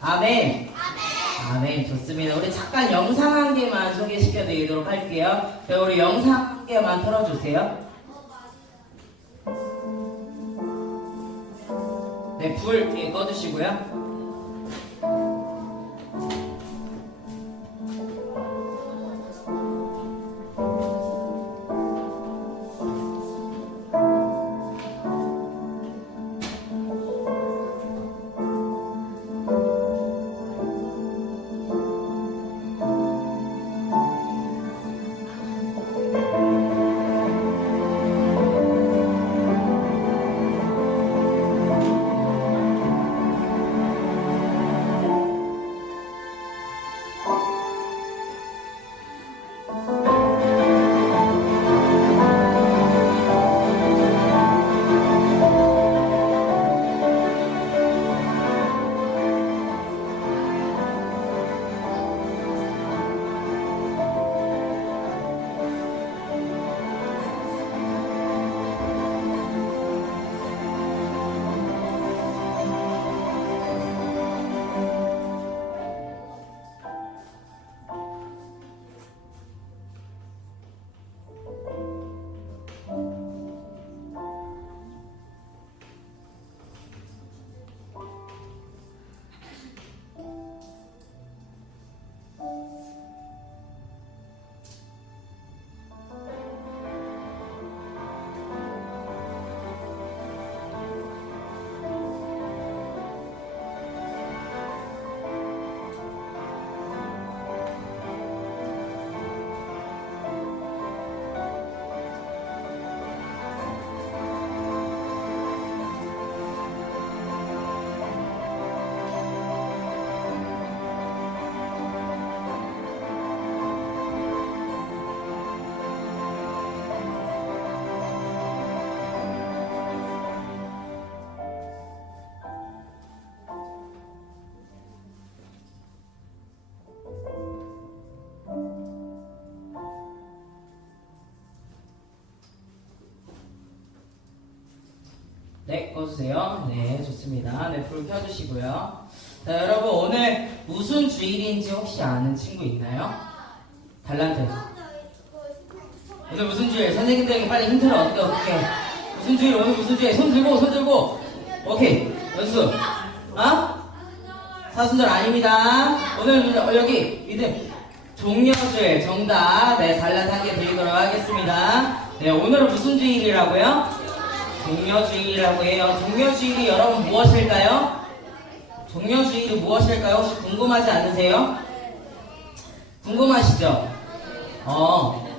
아멘. 아멘. 좋습니다. 우리 잠깐 영상 한 개만 소개시켜 드리도록 할게요. 우리 영상 한 개만 틀어주세요. 네, 불 꺼주시고요. 네, 꺼주세요. 네, 좋습니다. 네, 불 켜주시고요. 자, 여러분, 오늘 무슨 주일인지 혹시 아는 친구 있나요? 달란트. 오늘 무슨 주일? 선생님들에게 빨리 힌트를 어떻게. 무슨 주일? 오늘 무슨 주일? 손 들고. 오케이. 연수. 사순절 아닙니다. 오늘 여기, 이들. 종려주일, 정답. 네, 달란트 한 개 드리도록 하겠습니다. 네, 오늘은 무슨 주일이라고요? 종려주일이라고 해요. 종려주일이 여러분 무엇일까요? 종려주일이 무엇일까요? 혹시 궁금하지 않으세요? 궁금하시죠?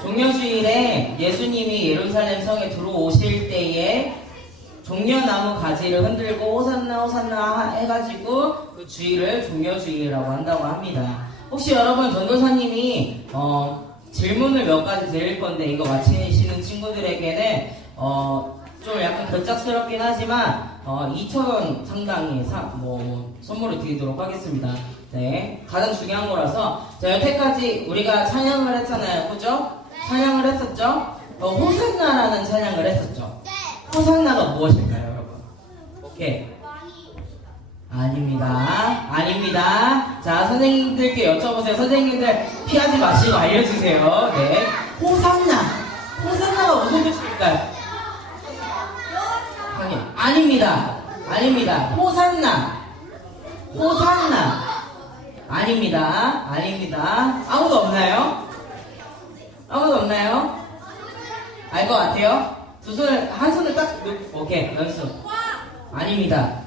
종려주일에 예수님이 예루살렘 성에 들어오실 때에 종려나무 가지를 흔들고 호산나 호산나 해가지고 그 주일을 종려주일이라고 한다고 합니다. 혹시 여러분 전도사님이 질문을 몇 가지 드릴 건데 이거 맞히시는 친구들에게는 좀 약간 걸작스럽긴 하지만 2,000원 상당의 선물을 드리도록 하겠습니다. 네, 가장 중요한 거라서. 자, 여태까지 우리가 찬양을 했잖아요, 그죠? 찬양을 했었죠? 호산나라는 찬양을 했었죠? 호산나가 무엇일까요, 여러분? 오케이. 아닙니다. 자, 선생님들께 여쭤보세요. 선생님들 피하지 마시고 알려주세요. 네, 호산나가 무슨 뜻일까요? 아닙니다. 호산나. 아닙니다. 아무도 없나요? 알 것 같아요? 한 손을 딱 오케이, 연수. 아닙니다.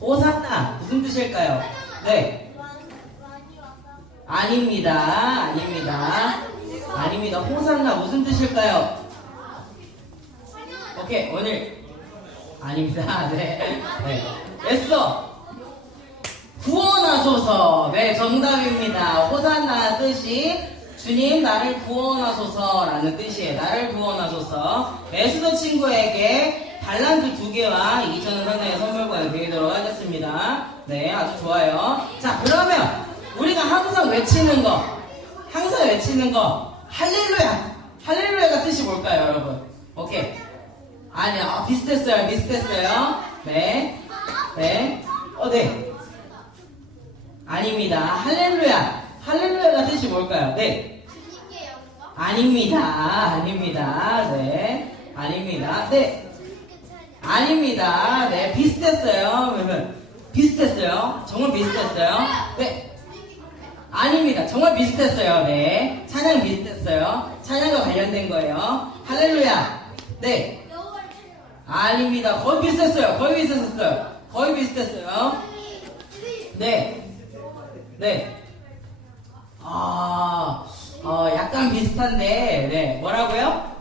호산나 무슨 뜻일까요? 네. 아닙니다. 호산나 무슨 뜻일까요? 오케이, 오늘 아닙니다. 네. 됐어. 구원하소서. 네, 정답입니다. 호산나 뜻이 주님 나를 구원하소서라는 뜻이에요. 나를 구원하소서. 에스더 친구에게 달란트 2개와 2,000원 상당의 선물권을 드리도록 하겠습니다. 네, 아주 좋아요. 자, 그러면 우리가 항상 외치는 거 할렐루야. 할렐루야가 뜻이 뭘까요, 여러분? 오케이. 아니, 비슷했어요. 비슷했어요. 네. 네. 네. 아닙니다. 할렐루야. 할렐루야가 뜻이 뭘까요? 네. 주님께 영광. 아닙니다. 아닙니다. 네. 아닙니다. 네. 아닙니다. 네. 비슷했어요. 비슷했어요. 정말 비슷했어요. 네. 아닙니다. 정말 비슷했어요. 네. 찬양 비슷했어요. 찬양과 관련된 거예요. 할렐루야. 네. 여호와를 찬양하라. 아닙니다. 거의 비슷했어요. 거의 비슷했어요. 거의 비슷했어요. 네. 네. 약간 비슷한데, 네. 뭐라고요?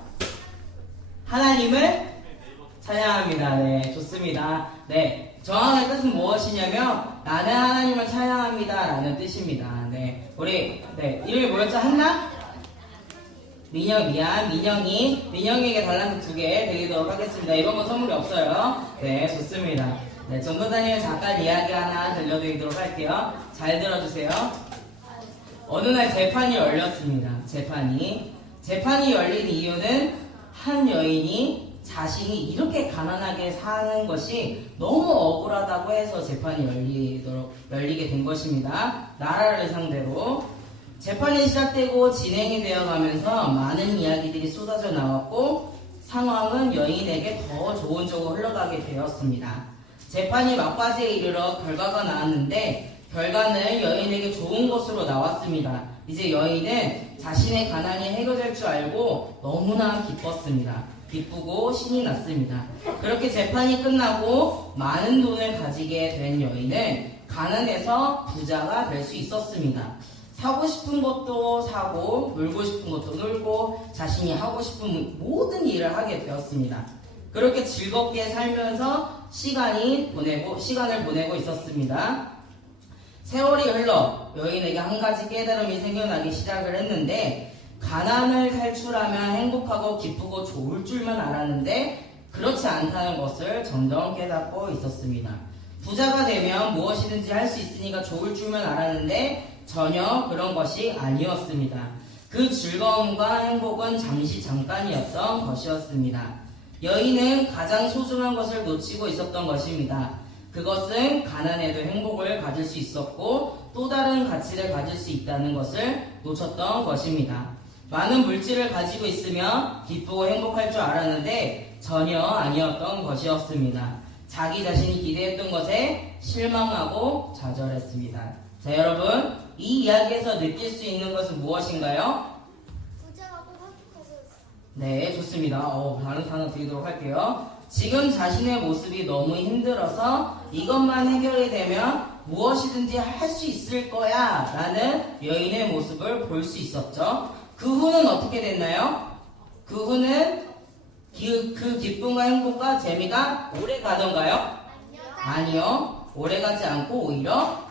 하나님을 찬양합니다. 네. 좋습니다. 네. 정확한 뜻은 무엇이냐면, 나는 하나님을 찬양합니다. 라는 뜻입니다. 네. 우리, 네. 이름이 뭐였죠? 한나? 민영이에게 달란트 2개 드리도록 하겠습니다. 이번 건 선물이 없어요. 네, 좋습니다. 네, 전도사님 잠깐 이야기 하나 들려드리도록 할게요. 잘 들어주세요. 어느 날 재판이 열렸습니다. 재판이 열린 이유는 한 여인이 자신이 이렇게 가난하게 사는 것이 너무 억울하다고 해서 재판이 열리게 된 것입니다. 나라를 상대로. 재판이 시작되고 진행이 되어가면서 많은 이야기들이 쏟아져 나왔고 상황은 여인에게 더 좋은 쪽으로 흘러가게 되었습니다. 재판이 막바지에 이르러 결과가 나왔는데 결과는 여인에게 좋은 것으로 나왔습니다. 이제 여인은 자신의 가난이 해결될 줄 알고 너무나 기뻤습니다. 기쁘고 신이 났습니다. 그렇게 재판이 끝나고 많은 돈을 가지게 된 여인은 가난해서 부자가 될 수 있었습니다. 사고 싶은 것도 사고 놀고 싶은 것도 놀고 자신이 하고 싶은 모든 일을 하게 되었습니다. 그렇게 즐겁게 살면서 시간을 보내고 있었습니다. 세월이 흘러 여인에게 한 가지 깨달음이 생겨나기 시작을 했는데 가난을 탈출하면 행복하고 기쁘고 좋을 줄만 알았는데 그렇지 않다는 것을 점점 깨닫고 있었습니다. 부자가 되면 무엇이든지 할 수 있으니까 좋을 줄만 알았는데 전혀 그런 것이 아니었습니다. 그 즐거움과 행복은 잠깐이었던 것이었습니다. 여인은 가장 소중한 것을 놓치고 있었던 것입니다. 그것은 가난해도 행복을 가질 수 있었고 또 다른 가치를 가질 수 있다는 것을 놓쳤던 것입니다. 많은 물질을 가지고 있으며 기쁘고 행복할 줄 알았는데 전혀 아니었던 것이었습니다. 자기 자신이 기대했던 것에 실망하고 좌절했습니다. 자, 여러분, 이 이야기에서 느낄 수 있는 것은 무엇인가요? 부자가 꼭 행복해서 네, 좋습니다. 다른 단어 드리도록 할게요. 지금 자신의 모습이 너무 힘들어서 이것만 해결이 되면 무엇이든지 할 수 있을 거야 라는 여인의 모습을 볼 수 있었죠. 그 후는 어떻게 됐나요? 그 후는 그 기쁨과 행복과 재미가 오래 가던가요? 아니요. 오래 가지 않고 오히려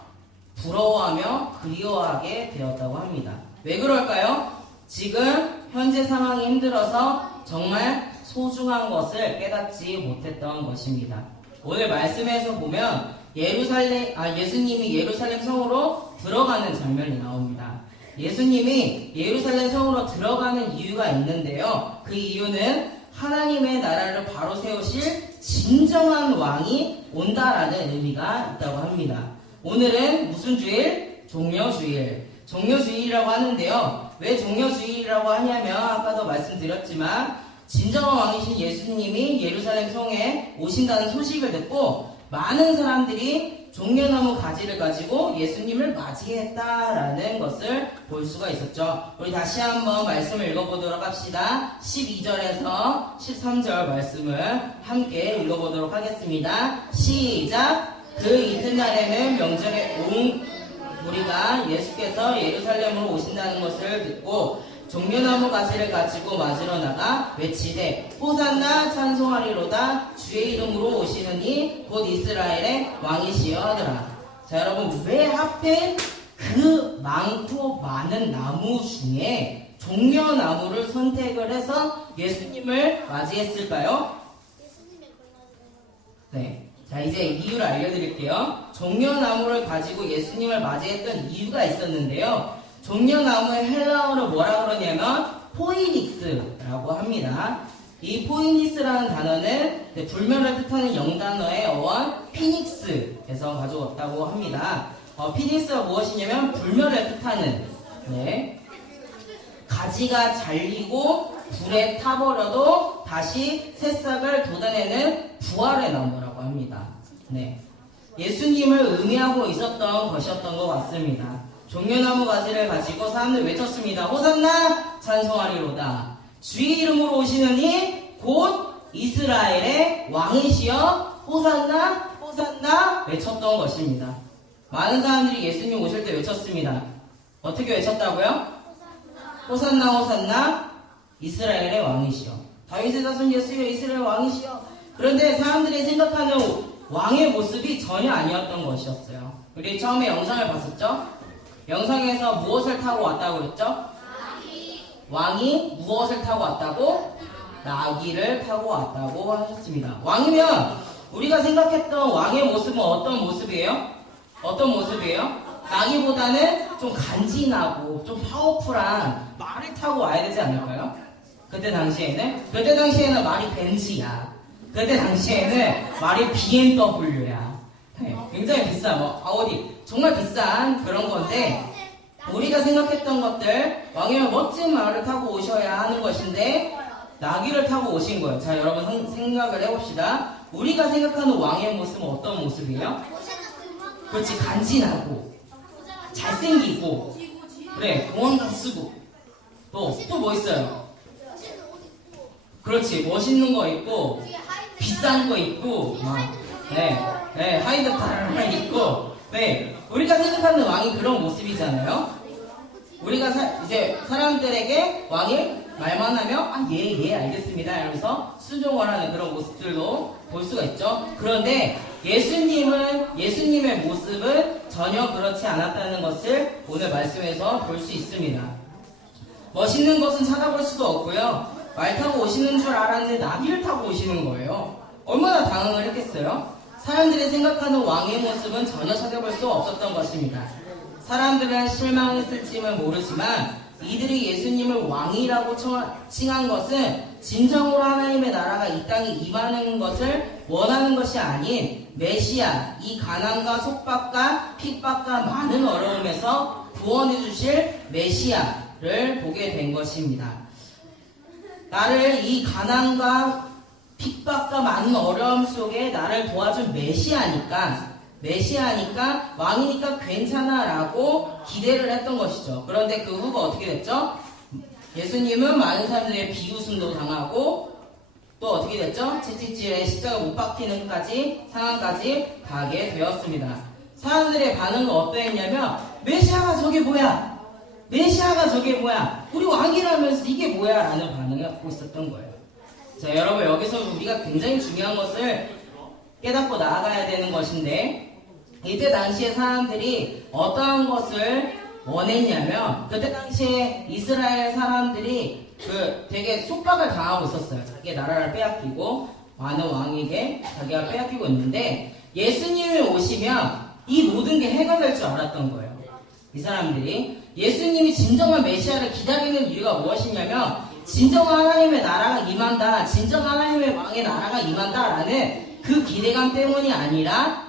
부러워하며 그리워하게 되었다고 합니다. 왜 그럴까요? 지금 현재 상황이 힘들어서 정말 소중한 것을 깨닫지 못했던 것입니다. 오늘 말씀에서 보면 예수님이 예루살렘 성으로 들어가는 장면이 나옵니다. 예수님이 예루살렘 성으로 들어가는 이유가 있는데요. 그 이유는 하나님의 나라를 바로 세우실 진정한 왕이 온다라는 의미가 있다고 합니다. 오늘은 무슨 주일? 종려주일. 종려주일이라고 하는데요. 왜 종려주일이라고 하냐면 아까도 말씀드렸지만 진정한 왕이신 예수님이 예루살렘 성에 오신다는 소식을 듣고 많은 사람들이 종려나무 가지를 가지고 예수님을 맞이했다라는 것을 볼 수가 있었죠. 우리 다시 한번 말씀을 읽어보도록 합시다. 12절에서 13절 말씀을 함께 읽어보도록 하겠습니다. 시작! 그 이튿날에는 명절에 온 우리가 예수께서 예루살렘으로 오신다는 것을 듣고 종려나무 가지를 가지고 맞으러 나가 외치되 호산나 찬송하리로다 주의 이름으로 오시느니 곧 이스라엘의 왕이시여 하더라. 자, 여러분, 왜 하필 그 많고 많은 나무 중에 종려나무를 선택을 해서 예수님을 맞이했을까요? 네. 자, 이제 이유를 알려드릴게요. 종려나무를 가지고 예수님을 맞이했던 이유가 있었는데요. 종려나무의 헬라어로 뭐라 그러냐면 포이닉스라고 합니다. 이 포이니스라는 단어는 불멸을 뜻하는 영단어의 어원 피닉스에서 가져왔다고 합니다. 피닉스가 무엇이냐면 불멸을 뜻하는, 네, 가지가 잘리고 불에 타버려도 다시 새싹을 돋아내는 부활의 나무라고 합니다. 네, 예수님을 의미하고 있었던 것이었던 것 같습니다. 종려나무 가지를 가지고 사람들 외쳤습니다. 호산나 찬송하리로다. 주의 이름으로 오시는 이 곧 이스라엘의 왕이시여 호산나 호산나 외쳤던 것입니다. 많은 사람들이 예수님 오실 때 외쳤습니다. 어떻게 외쳤다고요? 호산나 호산나 이스라엘의 왕이시여. 다윗의 자손 예수여 이스라엘 왕이시여. 그런데 사람들이 생각하는 왕의 모습이 전혀 아니었던 것이었어요. 우리 처음에 영상을 봤었죠? 영상에서 무엇을 타고 왔다고 그랬죠? 왕이 무엇을 타고 왔다고? 나귀를 타고 왔다고 하셨습니다. 왕이면 우리가 생각했던 왕의 모습은 어떤 모습이에요? 어떤 모습이에요? 나귀보다는 좀 간지나고 좀 파워풀한 말을 타고 와야 되지 않을까요? 그때 당시에는 말이 벤츠야. 그때 당시에는 말이 BMW야. 네, 굉장히 비싼 아우디 정말 비싼 그런 건데 우리가 생각했던 것들 왕이면 멋진 말을 타고 오셔야 하는 것인데 나귀를 타고 오신 거예요. 자, 여러분 생각을 해봅시다. 우리가 생각하는 왕의 모습은 어떤 모습이에요? 그렇지, 간지나고 잘생기고 그래 공원가 쓰고 또 뭐 있어요? 그렇지, 멋있는 거 있고 비싼 거 있고 네, 하이드타를 있고 네, 우리가 생각하는 왕이 그런 모습이잖아요. 우리가 이제 사람들에게 왕이 말만 하면 예 알겠습니다 이러면서 순종을 하는 그런 모습들도 볼 수가 있죠. 그런데 예수님의 모습은 전혀 그렇지 않았다는 것을 오늘 말씀에서 볼 수 있습니다. 멋있는 것은 찾아볼 수도 없고요. 말 타고 오시는 줄 알았는데 나귀를 타고 오시는 거예요. 얼마나 당황을 했겠어요? 사람들이 생각하는 왕의 모습은 전혀 찾아볼 수 없었던 것입니다. 사람들은 실망했을지는 모르지만 이들이 예수님을 왕이라고 칭한 것은 진정으로 하나님의 나라가 이 땅에 임하는 것을 원하는 것이 아닌 메시아, 이 가난과 속박과 핍박과 많은 어려움에서 구원해 주실 메시아를 보게 된 것입니다. 나를 이 가난과 핍박과 많은 어려움 속에 나를 도와준 메시아니까 왕이니까 괜찮아 라고 기대를 했던 것이죠. 그런데 그 후가 어떻게 됐죠? 예수님은 많은 사람들의 비웃음도 당하고 또 어떻게 됐죠? 채찍질에 십자가 못 박히는 상황까지 가게 되었습니다. 사람들의 반응은 어떠했냐면 메시아가 저게 뭐야? 우리 왕이라면서 이게 뭐야? 라는 반응을 갖고 있었던 거예요. 자, 여러분, 여기서 우리가 굉장히 중요한 것을 깨닫고 나아가야 되는 것인데 이때 당시에 사람들이 어떠한 것을 원했냐면 그때 당시에 이스라엘 사람들이 되게 속박을 당하고 있었어요. 자기의 나라를 빼앗기고 많은 왕에게 자기가 빼앗기고 있는데 예수님이 오시면 이 모든 게 해결될 줄 알았던 거예요. 이 사람들이 예수님이 진정한 메시아를 기다리는 이유가 무엇이냐면 진정한 하나님의 나라가 임한다, 진정한 하나님의 왕의 나라가 임한다라는 그 기대감 때문이 아니라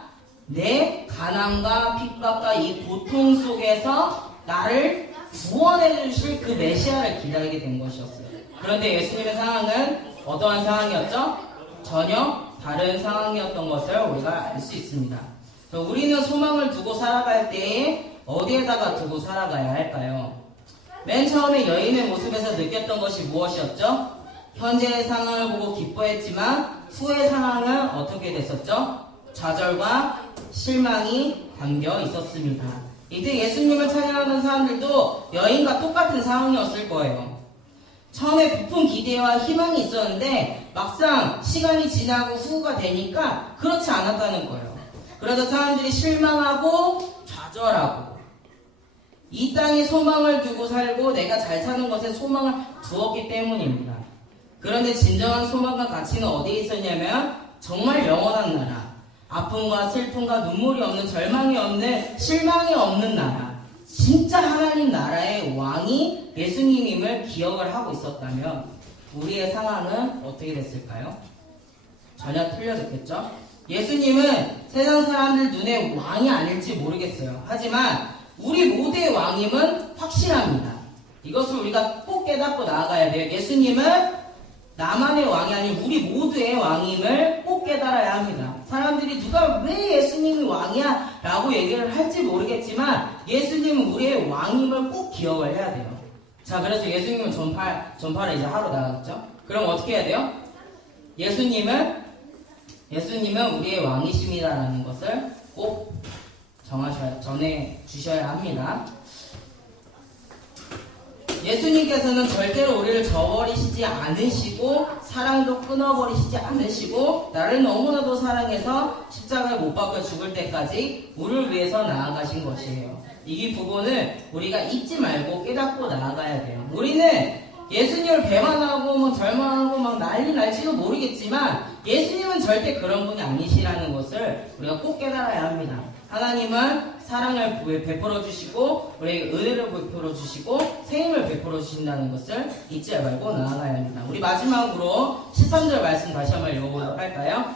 내 가난과 핍박과 이 고통 속에서 나를 구원해 주실 그 메시아를 기다리게 된 것이었어요. 그런데 예수님의 상황은 어떠한 상황이었죠? 전혀 다른 상황이었던 것을 우리가 알 수 있습니다. 우리는 소망을 두고 살아갈 때에 어디에다가 두고 살아가야 할까요? 맨 처음에 여인의 모습에서 느꼈던 것이 무엇이었죠? 현재의 상황을 보고 기뻐했지만 후의 상황은 어떻게 됐었죠? 좌절과 실망이 담겨 있었습니다. 이때 예수님을 찬양하는 사람들도 여인과 똑같은 상황이었을 거예요. 처음에 부푼 기대와 희망이 있었는데 막상 시간이 지나고 후가 되니까 그렇지 않았다는 거예요. 그러다 사람들이 실망하고 좌절하고 이 땅에 소망을 두고 살고 내가 잘 사는 것에 소망을 두었기 때문입니다. 그런데 진정한 소망과 가치는 어디에 있었냐면 정말 영원한 나라, 아픔과 슬픔과 눈물이 없는, 절망이 없는, 실망이 없는 나라, 진짜 하나님 나라의 왕이 예수님임을 기억을 하고 있었다면 우리의 상황은 어떻게 됐을까요? 전혀 틀려졌겠죠? 예수님은 세상 사람들 눈에 왕이 아닐지 모르겠어요. 하지만 우리 모두의 왕임은 확실합니다. 이것을 우리가 꼭 깨닫고 나아가야 돼요. 예수님은 나만의 왕이 아닌 우리 모두의 왕임을 꼭 깨달아야 합니다. 사람들이 누가 왜 예수님이 왕이야? 라고 얘기를 할지 모르겠지만 예수님은 우리의 왕임을 꼭 기억을 해야 돼요. 자, 그래서 예수님은 전파를 이제 하러 나가겠죠? 그럼 어떻게 해야 돼요? 예수님은 우리의 왕이십니다라는 것을 꼭 전해 주셔야 합니다. 예수님께서는 절대로 우리를 저버리시지 않으시고 사랑도 끊어버리시지 않으시고 나를 너무나도 사랑해서 십자가에 못 박혀 죽을 때까지 우리를 위해서 나아가신 것이에요. 이 부분을 우리가 잊지 말고 깨닫고 나아가야 돼요. 우리는 예수님을 배반하고 막 절망하고 막 난리 날지도 모르겠지만 예수님은 절대 그런 분이 아니시라는 것을 우리가 꼭 깨달아야 합니다. 하나님은 사랑을 베풀어 주시고 우리에게 은혜를 베풀어 주시고 새 힘을 베풀어 주신다는 것을 잊지 말고 나아가야 합니다. 우리 마지막으로 13절 말씀 다시 한번 읽어보도록 할까요?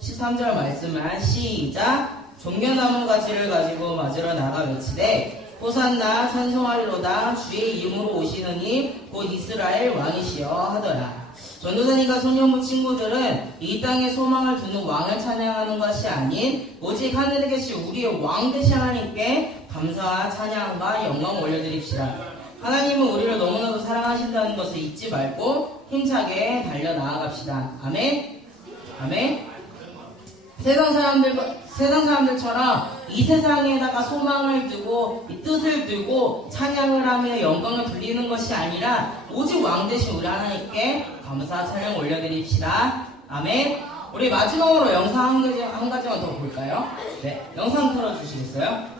13절 말씀을 시작. 종려나무 가지를 가지고 맞으러 나가 외치되 호산나 찬송하리로다 주의 이름으로 오시느니 곧 이스라엘 왕이시여 하더라. 전도사님과 소년부 친구들은 이 땅에 소망을 두는 왕을 찬양하는 것이 아닌 오직 하늘에 계신 우리의 왕 되신 하나님께 감사와 찬양과 영광 올려드립시다. 하나님은 우리를 너무나도 사랑하신다는 것을 잊지 말고 힘차게 달려 나아갑시다. 아멘. 아멘. 세상 사람들처럼 이 세상에다가 소망을 두고 이 뜻을 두고 찬양을 하며 영광을 돌리는 것이 아니라 오직 왕 되신 우리 하나님께 감사 찬양 올려드립시다. 아멘. 우리 마지막으로 영상 한 가지만 더 볼까요? 네, 영상 틀어주시겠어요?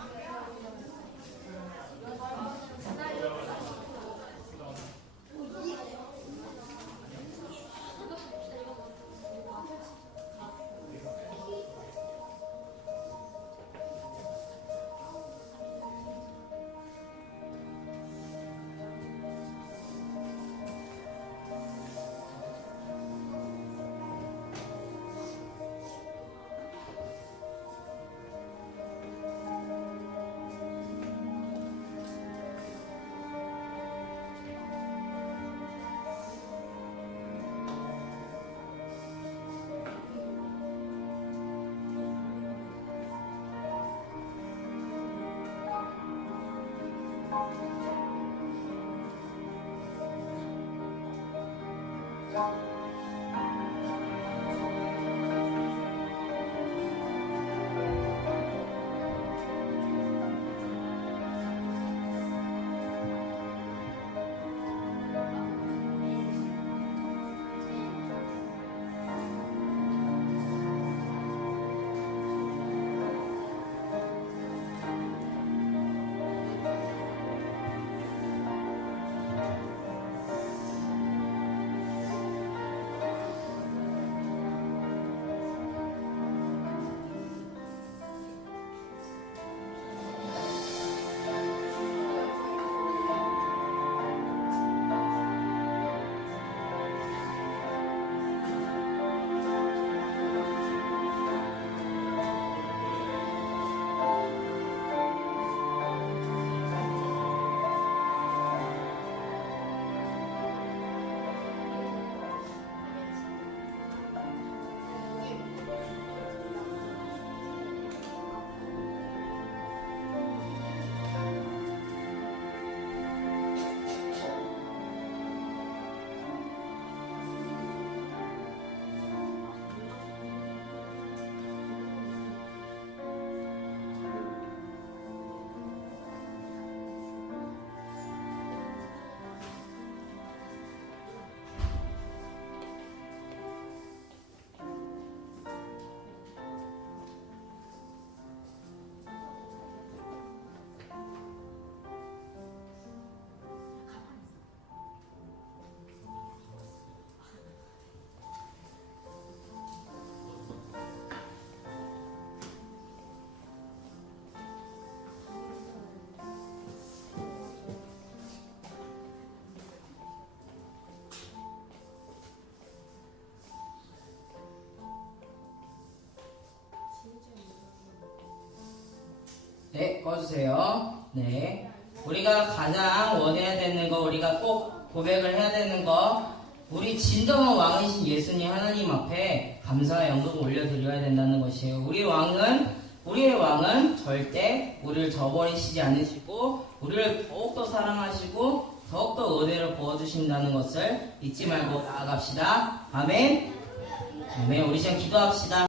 네, 꺼주세요. 네. 우리가 가장 원해야 되는 거, 우리가 꼭 고백을 해야 되는 거, 우리 진정한 왕이신 예수님 하나님 앞에 감사의 영광을 올려드려야 된다는 것이에요. 우리의 왕은 절대 우리를 저버리시지 않으시고, 우리를 더욱더 사랑하시고, 더욱더 은혜를 부어주신다는 것을 잊지 말고 나아갑시다. 아멘. 아멘. 우리 시간 기도합시다.